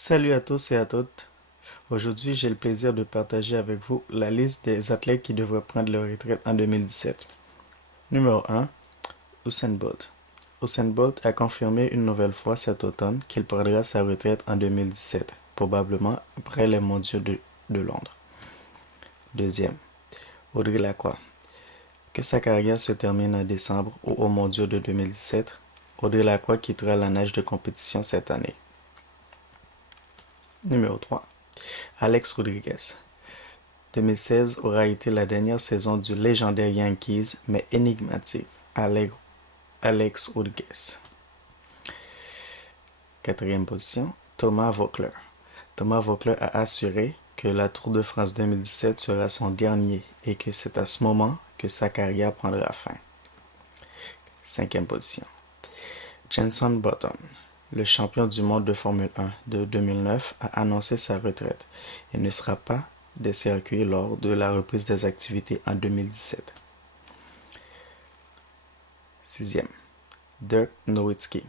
Salut à tous et à toutes. Aujourd'hui, j'ai le plaisir de partager avec vous la liste des athlètes qui devraient prendre leur retraite en 2017. Numéro 1, Usain Bolt. Usain Bolt a confirmé une nouvelle fois cet automne qu'il prendra sa retraite en 2017, probablement après les mondiaux de Londres. Deuxième, Audrey Lacroix. Que sa carrière se termine en décembre ou aux mondiaux de 2017, Audrey Lacroix quittera la nage de compétition cette année. Numéro 3, Alex Rodriguez. 2016 aura été la dernière saison du légendaire Yankees, mais énigmatique, Alex Rodriguez. Quatrième position, Thomas Voeckler. Thomas Voeckler a assuré que la Tour de France 2017 sera son dernier et que c'est à ce moment que sa carrière prendra fin. Cinquième position, Jenson Button. Le champion du monde de Formule 1 de 2009 a annoncé sa retraite et ne sera pas des circuits lors de la reprise des activités en 2017. Sixième, Dirk Nowitzki.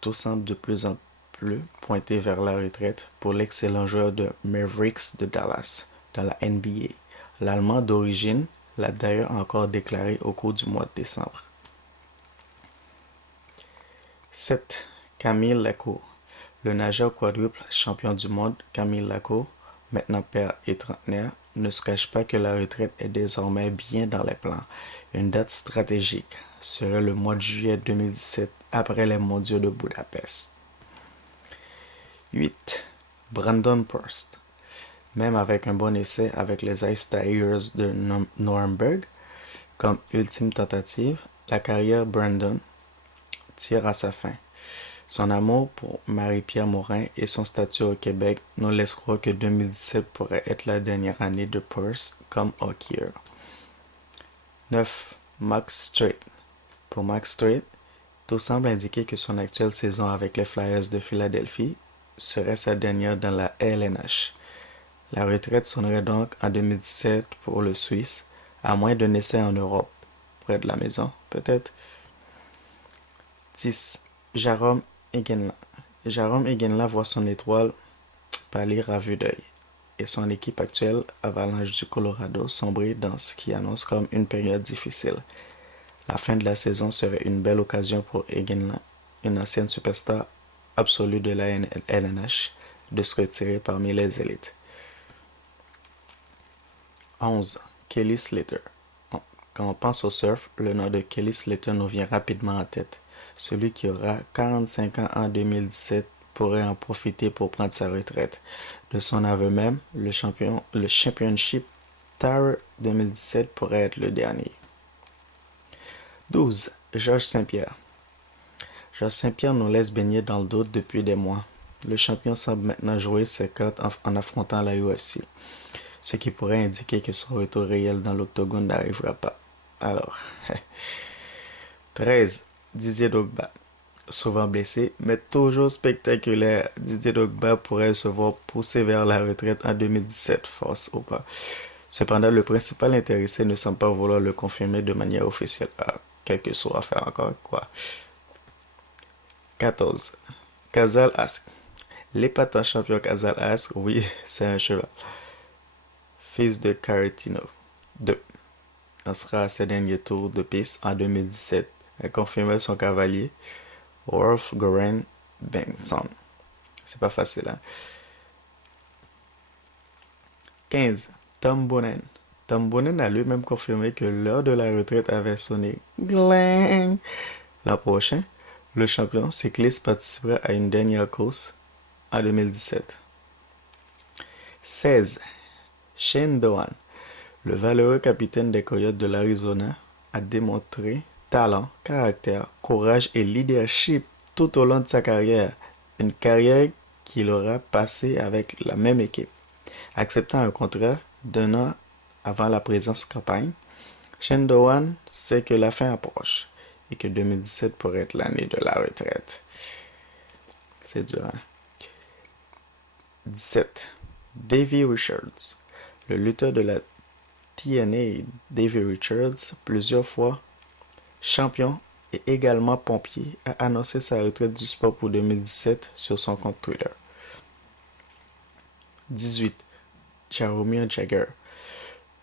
Tout semble de plus en plus pointer vers la retraite pour l'excellent joueur de Mavericks de Dallas dans la NBA. L'Allemand d'origine l'a d'ailleurs encore déclaré au cours du mois de décembre. 7. Camille Lacour. Le nageur quadruple champion du monde Camille Lacour, maintenant père et trentenaire, ne se cache pas que la retraite est désormais bien dans les plans. Une date stratégique serait le mois de juillet 2017 après les mondiaux de Budapest. 8. Brandon Prost. Même avec un bon essai avec les Ice Tigers de Nuremberg, comme ultime tentative, la carrière Brandon tire à sa fin. Son amour pour Marie-Pierre Morin et son statut au Québec nous laissent croire que 2017 pourrait être la dernière année de Prost comme hockeyeur. 9. Max Strait. Pour Max Strait, tout semble indiquer que son actuelle saison avec les Flyers de Philadelphie serait sa dernière dans la LNH. La retraite sonnerait donc en 2017 pour le Suisse, à moins d'un essai en Europe, près de la maison, peut-être. 10. Jarome Iginla. Jarome Iginla voit son étoile pâlir à vue d'œil et son équipe actuelle, Avalanche du Colorado, sombrer dans ce qui annonce comme une période difficile. La fin de la saison serait une belle occasion pour Iginla, une ancienne superstar absolue de la LNH, de se retirer parmi les élites. 11. Kelly Slater. Quand on pense au surf, le nom de Kelly Slater nous vient rapidement en tête. Celui qui aura 45 ans en 2017 pourrait en profiter pour prendre sa retraite. De son aveu même, le Championship Tour 2017 pourrait être le dernier. 12. Georges Saint-Pierre. Georges Saint-Pierre nous laisse baigner dans le doute depuis des mois. Le champion semble maintenant jouer ses cartes en affrontant la UFC, ce qui pourrait indiquer que son retour réel dans l'octogone n'arrivera pas. Alors, 13. Didier Drogba. Souvent blessé, mais toujours spectaculaire, Didier Drogba pourrait se voir pousser vers la retraite en 2017, force ou pas. Cependant, le principal intéressé ne semble pas vouloir le confirmer de manière officielle. Ah, quelque chose à faire encore, quoi. 14. Kazal Ask. L'épatant champion Kazal Ask, oui, c'est un cheval. Fils de Caretino. 2. On sera à ses derniers tours de piste en 2017 a confirmé son cavalier, Wolf-Goran Bengtsson. C'est pas facile, hein? 15. Tom Boonen. Tom Boonen a lui-même confirmé que l'heure de la retraite avait sonné. Gling! L'an prochain, le champion cycliste participera à une dernière course en 2017. 16. Shane Doan. Le valeureux capitaine des Coyotes de l'Arizona a démontré talent, caractère, courage et leadership tout au long de sa carrière. Une carrière qu'il aura passée avec la même équipe. Acceptant un contrat d'un an avant la présence campagne, Shane Doan sait que la fin approche et que 2017 pourrait être l'année de la retraite. C'est dur, hein? 17. Davey Richards. Le lutteur de la TNA, Davey Richards, plusieurs fois champion et également pompier, a annoncé sa retraite du sport pour 2017 sur son compte Twitter. 18. Jaromir Jagr,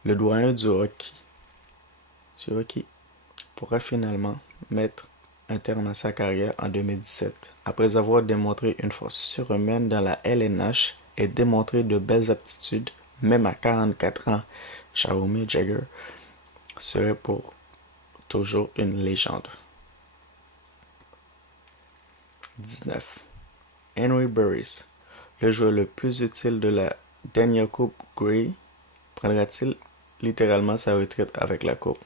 le doyen du hockey, pourra finalement mettre un terme à sa carrière en 2017, après avoir démontré une force surhumaine dans la LNH et démontré de belles aptitudes, même à 44 ans. Jaromir Jagr serait pour toujours une légende. 19. Henry Burris, le joueur le plus utile de la dernière Coupe Grey, prendra-t-il littéralement sa retraite avec la Coupe?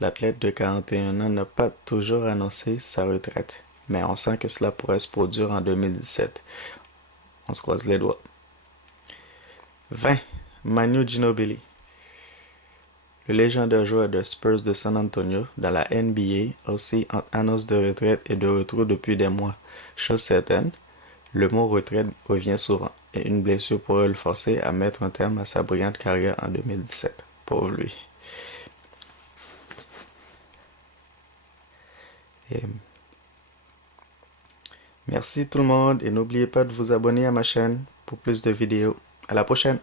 L'athlète de 41 ans n'a pas toujours annoncé sa retraite, mais on sent que cela pourrait se produire en 2017. On se croise les doigts. 20. Manu Ginobili, le légendaire joueur de Spurs de San Antonio dans la NBA, aussi en annonce de retraite et de retour depuis des mois. Chose certaine, le mot retraite revient souvent, et une blessure pourrait le forcer à mettre un terme à sa brillante carrière en 2017. Pauvre lui. Et merci tout le monde et n'oubliez pas de vous abonner à ma chaîne pour plus de vidéos. À la prochaine!